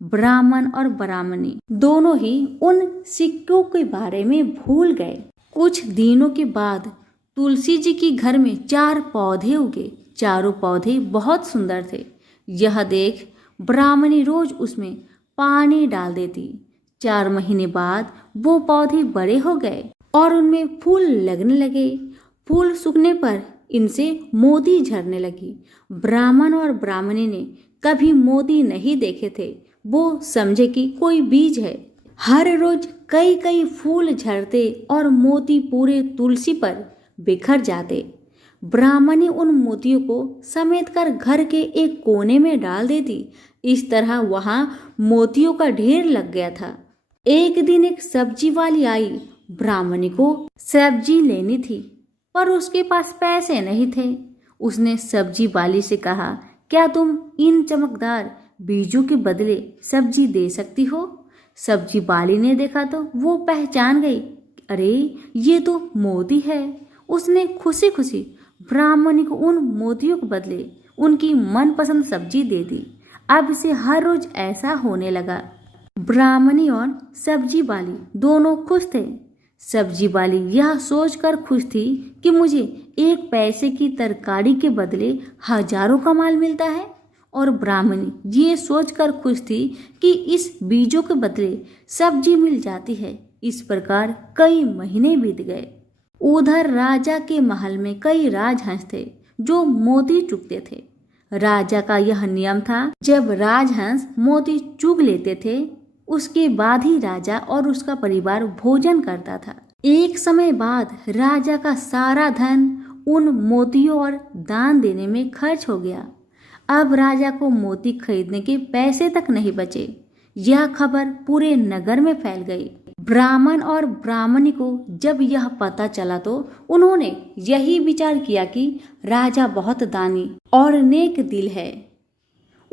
ब्राह्मण और ब्राह्मणी दोनों ही उन सिक्कों के बारे में भूल गए। कुछ दिनों के बाद तुलसी जी के घर में 4 पौधे उगे। चारों पौधे बहुत सुंदर थे। यह देख ब्राह्मणी रोज उसमें पानी डाल देती। 4 महीने बाद वो पौधे बड़े हो गए और उनमें फूल लगने लगे। फूल सूखने पर इनसे मोती झरने लगी। ब्राह्मण और ब्राह्मणी ने कभी मोती नहीं देखे थे। वो समझे कि कोई बीज है। हर रोज कई कई फूल झरते और मोती पूरे तुलसी पर बिखर जाते। ब्राह्मणी उन मोतियों को समेट कर घर के एक कोने में डाल देती। इस तरह वहां मोतियों का ढेर लग गया था। एक दिन एक सब्जी वाली आई। ब्राह्मणी को सब्जी लेनी थी, पर उसके पास पैसे नहीं थे। उसने सब्जी वाली से कहा, क्या तुम इन चमकदार बीजों के बदले सब्जी दे सकती हो? सब्जी वाली ने देखा तो वो पहचान गई, अरे ये तो मोती है। उसने खुशी खुशी ब्राह्मणी को उन मोतियों के बदले उनकी मनपसंद सब्जी दे दी। अब से हर रोज ऐसा होने लगा। ब्राह्मणी और सब्जी वाली दोनों खुश थे। सब्जी वाली यह सोचकर खुश थी कि मुझे एक पैसे की तरकारी के बदले हजारों का माल मिलता है, और ब्राह्मणी ये सोचकर खुश थी कि इस बीजों के बदले सब्जी मिल जाती है। इस प्रकार कई महीने बीत गए। उधर राजा के महल में कई राजहंस थे जो मोती चुगते थे। राजा का यह नियम था, जब राजहंस मोती चुग लेते थे उसके बाद ही राजा और उसका परिवार भोजन करता था। एक समय बाद राजा का सारा धन उन मोतियों और दान देने में खर्च हो गया। अब राजा को मोती खरीदने के पैसे तक नहीं बचे। यह खबर पूरे नगर में फैल गई। ब्राह्मण और ब्राह्मणी को जब यह पता चला तो उन्होंने यही विचार किया कि राजा बहुत दानी और नेक दिल है।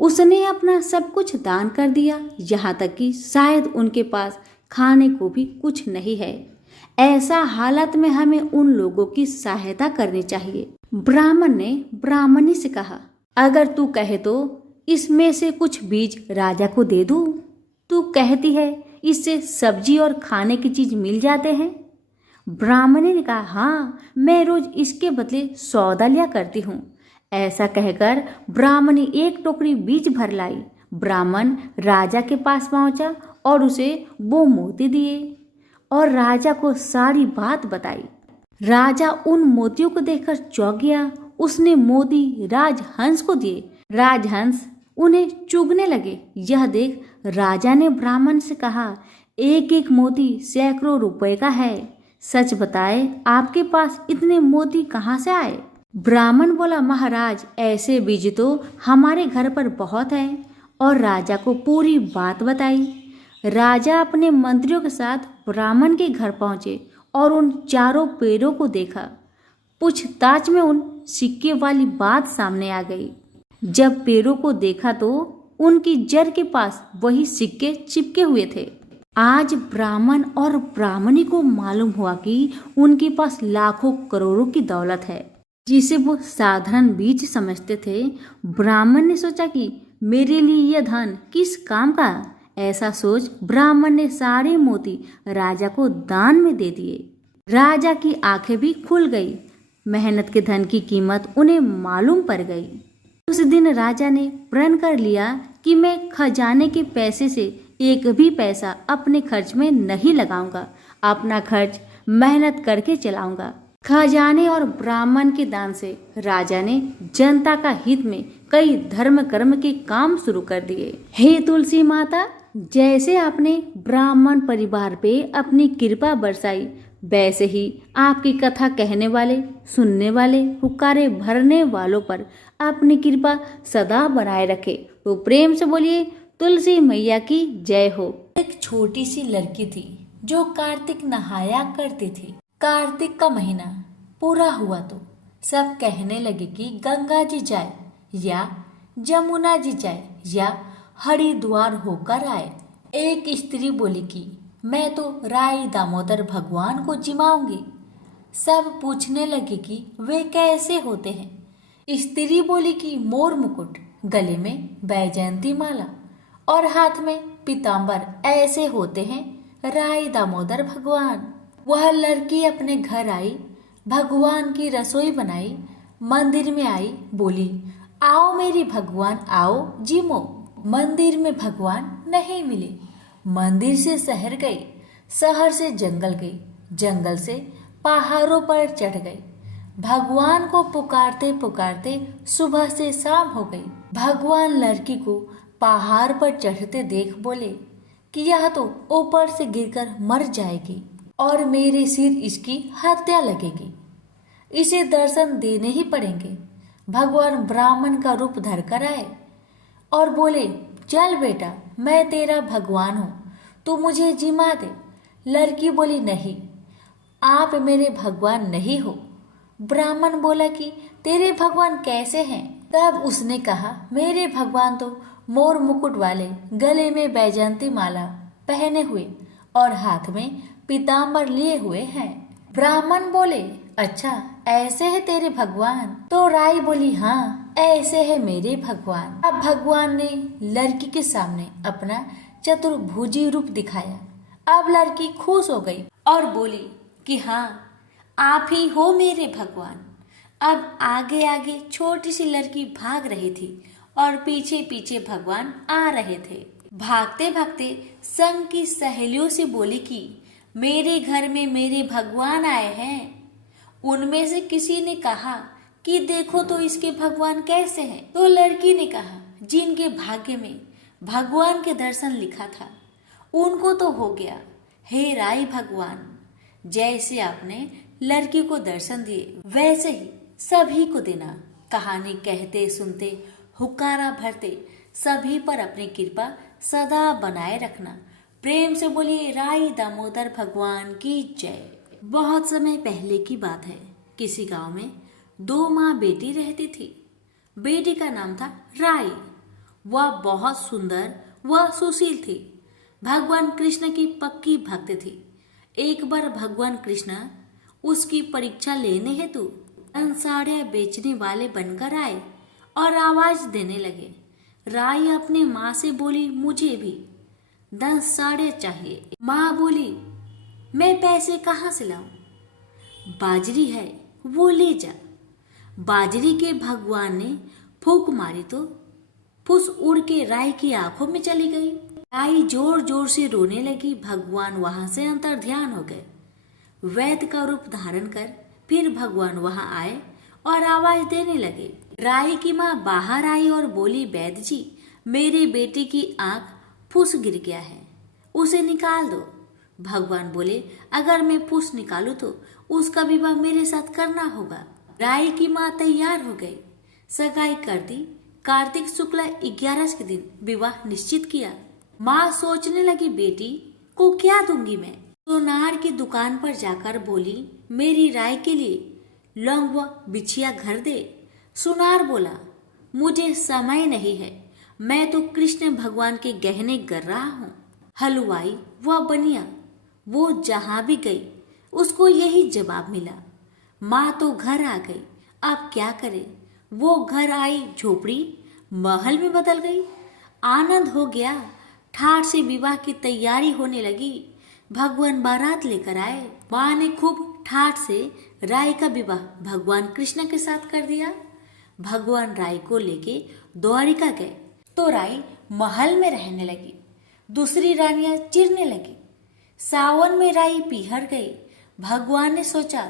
उसने अपना सब कुछ दान कर दिया, यहाँ तक कि शायद उनके पास खाने को भी कुछ नहीं है। ऐसा हालत में हमें उन लोगों की सहायता करनी चाहिए। ब्राह्मण ने ब्राह्मणी से कहा, अगर तू कहे तो इसमें से कुछ बीज राजा को दे दूं। तू कहती है इससे सब्जी और खाने की चीज मिल जाते हैं। ब्राह्मणी ने कहा, हाँ, मैं रोज इसके बदले सौदा लिया करती हूँ। ऐसा कहकर ब्राह्मणी एक टोकरी बीज भर लाई। ब्राह्मण राजा के पास पहुंचा और उसे वो मोती दिए और राजा को सारी बात बताई। राजा उन मोतियों को देखकर चौंक गया। उसने मोती राजहंस को दिए। राजहंस उन्हें चुगने लगे। यह देख राजा ने ब्राह्मण से कहा, एक एक मोती सैकड़ों रुपए का है। सच बताए, आपके पास इतने मोती कहाँ से आए? ब्राह्मण बोला, महाराज, ऐसे बीज तो हमारे घर पर बहुत है। और राजा को पूरी बात बताई। राजा अपने मंत्रियों के साथ ब्राह्मण के घर पहुंचे और उन चारों पेड़ों को देखा। पूछताछ में उन सिक्के वाली बात सामने आ गई। जब पेड़ों को देखा तो उनकी जड़ के पास वही सिक्के चिपके हुए थे। आज ब्राह्मण और ब्राह्मणी को मालूम हुआ कि उनके पास लाखों करोड़ों की दौलत है, जिसे वो साधारण बीज समझते थे। ब्राह्मण ने सोचा कि मेरे लिए यह धन किस काम का। ऐसा सोच ब्राह्मण ने सारे मोती राजा को दान में दे दिए। राजा की आंखें भी खुल गई। मेहनत के धन की कीमत उन्हें मालूम पड़ गई। उस दिन राजा ने प्रण कर लिया कि मैं खजाने के पैसे से एक भी पैसा अपने खर्च में नहीं लगाऊंगा। अपना खर्च मेहनत करके चलाऊंगा। खजाने और ब्राह्मण के दान से राजा ने जनता का हित में कई धर्म कर्म के काम शुरू कर दिए। हे तुलसी माता, जैसे आपने ब्राह्मण परिवार पे अपनी कृपा बरसाई, वैसे ही आपकी कथा कहने वाले, सुनने वाले, हुक्कारे भरने वालों पर अपनी कृपा सदा बनाए रखे। तो प्रेम से बोलिए, तुलसी मैया की जय हो। एक छोटी सी लड़की थी जो कार्तिक नहाया करती थी। कार्तिक का महीना पूरा हुआ तो सब कहने लगे कि गंगा जी जाए या जमुना जी जाए या हरिद्वार होकर आए। एक स्त्री बोली कि मैं तो राई दामोदर भगवान को जिमाऊंगी। सब पूछने लगे कि वे कैसे होते हैं। स्त्री बोली कि मोर मुकुट, गले में बैजयंती माला और हाथ में पीताम्बर, ऐसे होते हैं राई दामोदर भगवान। वह लड़की अपने घर आई, भगवान की रसोई बनाई, मंदिर में आई, बोली, आओ मेरी भगवान आओ जिमो। मंदिर में भगवान नहीं मिले। मंदिर से शहर गई, शहर से जंगल गई, जंगल से पहाड़ों पर चढ़ गई। भगवान को पुकारते पुकारते सुबह से शाम हो गई। भगवान लड़की को पहाड़ पर चढ़ते देख बोले कि यह तो ऊपर से गिरकर मर जाएगी और मेरे सिर इसकी हत्या लगेगी। इसे दर्शन देने ही पड़ेंगे। भगवान ब्राह्मण का रूप धर कर आए और बोले, चल बेटा, मैं तेरा भगवान हूँ, तू मुझे जिमा दे। लड़की बोली, नहीं, आप मेरे भगवान नहीं हो। ब्राह्मण बोला कि तेरे भगवान कैसे हैं? तब उसने कहा, मेरे भगवान तो मोर मुकुट वाले, गले में बैजयंती माला पहने हुए और हाथ में पीताम्बर लिए हुए हैं। ब्राह्मण बोले, अच्छा ऐसे है तेरे भगवान? तो राई बोली, हाँ ऐसे है मेरे भगवान। अब भगवान ने लड़की के सामने अपना चतुर्भुजी रूप दिखाया। अब लड़की खुश हो गई और बोली कि हाँ, आप ही हो मेरे भगवान। अब आगे आगे छोटी सी लड़की भाग रही थी और पीछे पीछे भगवान आ रहे थे। भागते भागते संग की सहेलियों से बोली कि मेरे घर में मेरे भगवान आए हैं। उनमें से किसी ने कहा कि देखो तो इसके भगवान कैसे हैं। तो लड़की ने कहा, जिनके भाग्य में भगवान के दर्शन लिखा था उनको तो हो गया। हे राई भगवान, जैसे आपने लड़की को दर्शन दिए वैसे ही सभी को देना। कहानी कहते सुनते हुक्कारा भरते सभी पर अपनी कृपा सदा बनाए रखना। प्रेम से बोलिए राई दामोदर भगवान की जय। बहुत समय पहले की बात है। किसी गांव में दो माँ बेटी रहती थी। बेटी का नाम था राई। वह बहुत सुंदर व सुशील थी। भगवान कृष्ण की पक्की भक्त थी। एक बार भगवान कृष्ण उसकी परीक्षा लेने हेतु साड़ियाँ बेचने वाले बनकर आए और आवाज देने लगे। राई अपने माँ से बोली, मुझे भी 10 साड़ियाँ चाहिए। माँ बोली, मैं पैसे कहाँ से लाऊं? बाजरी है, वो ले जा। बाजरी के भगवान ने फूंक मारी तो फुस उड़ के राई की आंखों में चली गई। राई जोर जोर से रोने लगी। भगवान वहां से अंतर्ध्यान हो गए। वैद्य का रूप धारण कर फिर भगवान वहां आए और आवाज देने लगे। राई की माँ बाहर आई और बोली, वैद्य जी, मेरे बेटे की आंख फुस गिर गया है, उसे निकाल दो। भगवान बोले, अगर मैं फुस निकालूं तो उसका विवाह मेरे साथ करना होगा। राई की माँ तैयार हो गई, सगाई कर दी। कार्तिक शुक्ला 11 के दिन विवाह निश्चित किया। माँ सोचने लगी, बेटी को क्या दूंगी मैं? सोनार की दुकान पर जाकर बोली, मेरी राय के लिए लौंग व बिछिया घर दे। सुनार बोला, मुझे समय नहीं है, मैं तो कृष्ण भगवान के गहने कर रहा हूँ। हलवाई व बनिया वो जहाँ भी गई उसको यही जवाब मिला। माँ तो घर आ गई, अब क्या करे? वो घर आई, झोपड़ी महल में बदल गई। आनंद हो गया। ठाठ से विवाह की तैयारी होने लगी। भगवान बारात लेकर आए। माँ ने खूब ठाठ से राय का विवाह भगवान कृष्ण के साथ कर दिया। भगवान राय को लेके द्वारिका गए तो राय महल में रहने लगी। दूसरी रानियां चिरने लगी। सावन में राई पिहर गई। भगवान ने सोचा,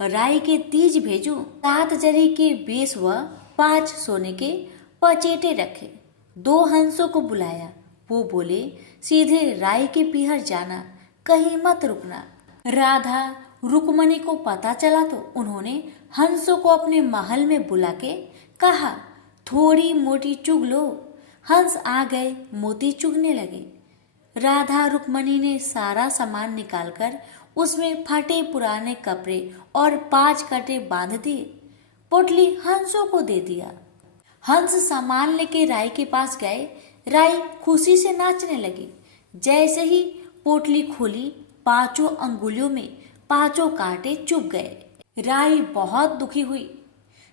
राई के तीज भेजूं। 7 जरी के 20 व 5 सोने के पचेटे रखे। 2 हंसों को बुलाया। वो बोले, सीधे राई के पिहर जाना, कहीं मत रुकना। राधा रुक्मणी को पता चला तो उन्होंने हंसों को अपने महल में बुला के कहा, थोड़ी मोटी चुग लो। हंस आ गए, मोती चुगने लगे। राधा रुक्मणी ने सारा सामान निकालकर उसमें फटे पुराने कपड़े और 5 कटे बांध दिए। पोटली हंसों को दे दिया। हंस सामान लेके राय के पास गए। राय खुशी से नाचने लगी। जैसे ही पोटली खोली, 5 अंगुलियों में 5 कांटे चुभ गए। राय बहुत दुखी हुई।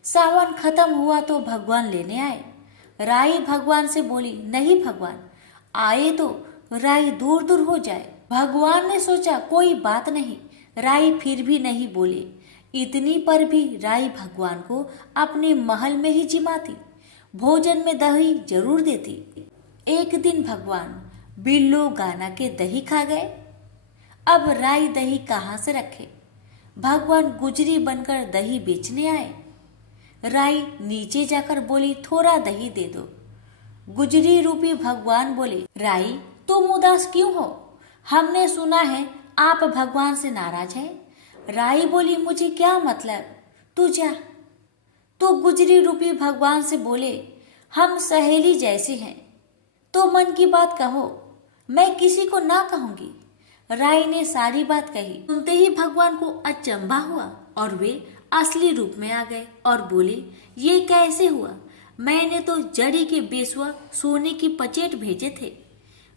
सावन खत्म हुआ तो भगवान लेने आए। राय भगवान से बोली, नहीं भगवान, आए तो राय दूर दूर हो जाए। भगवान ने सोचा, कोई बात नहीं। राय फिर भी नहीं बोले। इतनी पर भी राय भगवान को अपने महल में ही जिमाती, भोजन में दही जरूर देती। एक दिन भगवान बिल्लो गाना के दही खा गए। अब राय दही कहाँ से रखे? भगवान गुजरी बनकर दही बेचने आए। राय नीचे जाकर बोली, थोड़ा दही दे दो। गुजरी रूपी भगवान बोले, राय तुम उदास क्यों हो? हमने सुना है आप भगवान से नाराज हैं। राई बोली, मुझे क्या मतलब, तू जा। तो गुजरी रूपी भगवान से बोले, हम सहेली जैसे हैं, तो मन की बात कहो, मैं किसी को ना कहूंगी। राई ने सारी बात कही। सुनते ही भगवान को अचंभा हुआ और वे असली रूप में आ गए और बोले, ये कैसे हुआ? मैंने तो जड़ी के बेसुआ सोने की पचेट भेजे थे।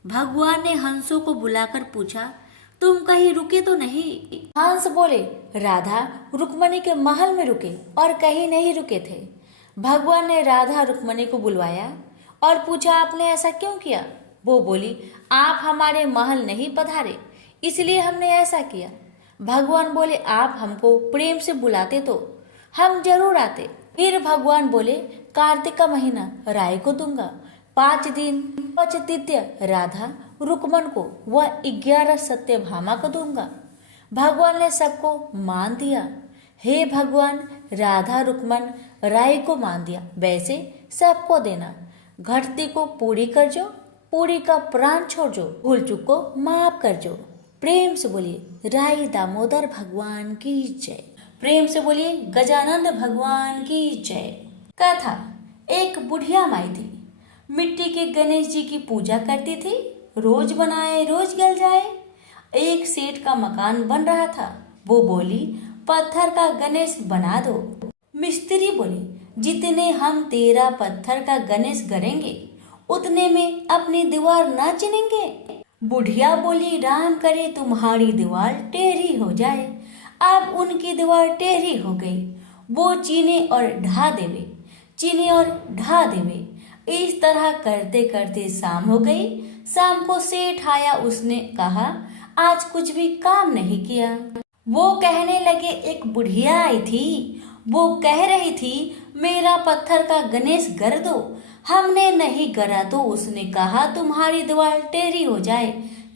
भगवान ने हंसों को बुलाकर पूछा, तुम कहीं रुके तो नहीं? हंस बोले, राधा रुक्मणी के महल में रुके और कहीं नहीं रुके थे। भगवान ने राधा रुक्मणी को बुलवाया और पूछा, आपने ऐसा क्यों किया? वो बोली, आप हमारे महल नहीं पधारे, इसलिए हमने ऐसा किया। भगवान बोले, आप हमको प्रेम से बुलाते तो हम जरूर आते। फिर भगवान बोले, कार्तिक का महीना राय को दूंगा, 5 दिन पचतीत्य राधा रुक्मन को व 11 सत्यभामा को दूंगा। भगवान ने सबको मान दिया। हे भगवान, राधा रुक्मन राय को मान दिया, वैसे सबको देना। घटती को पूरी कर जो, पूरी का प्राण छोड़ जो, भूल चूक को माफ कर जो। प्रेम से बोलिए राय दामोदर भगवान की जय। प्रेम से बोलिए गजानंद भगवान की जय। कथा। एक बुढ़िया माई थी, मिट्टी के गणेश जी की पूजा करती थी। रोज बनाए रोज गल जाए। एक सेठ का मकान बन रहा था। वो बोली, पत्थर का गणेश बना दो। मिस्त्री बोले, जितने हम तेरा पत्थर का गणेश करेंगे उतने में अपनी दीवार ना चिनेंगे। बुढ़िया बोली, राम करे तुम्हारी दीवार टेढ़ी हो जाए। अब उनकी दीवार टेढ़ी हो गई। वो चीने और ढा देवे, चीने और ढा देवे। इस तरह करते करते शाम हो गई। शाम को सेठ आया। उसने कहा, आज कुछ भी काम नहीं किया। वो कहने लगे, एक बुढ़िया आई थी, वो कह रही थी मेरा पत्थर का गणेश गर दो। हमने नहीं गरा तो उसने कहा तुम्हारी दीवार टेढ़ी हो जाए।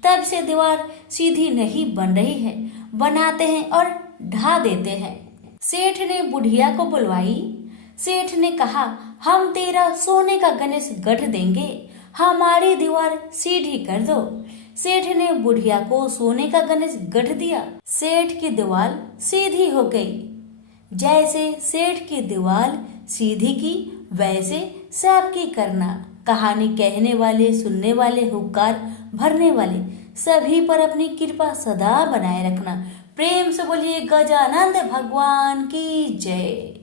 तब से दीवार सीधी नहीं बन रही है, बनाते हैं और ढा देते हैं। सेठ ने बुढ़िया को बुलवाई। सेठ ने कहा, हम तेरा सोने का गणेश गढ़ देंगे, हमारी दीवार सीधी कर दो। सेठ ने बुढ़िया को सोने का गणेश गढ़ दिया। सेठ की दीवार सीधी हो गई। जैसे सेठ की दीवार सीधी की, वैसे सबकी करना। कहानी कहने वाले, सुनने वाले, हुक्कार भरने वाले सभी पर अपनी कृपा सदा बनाए रखना। प्रेम से बोलिए गजानंद भगवान की जय।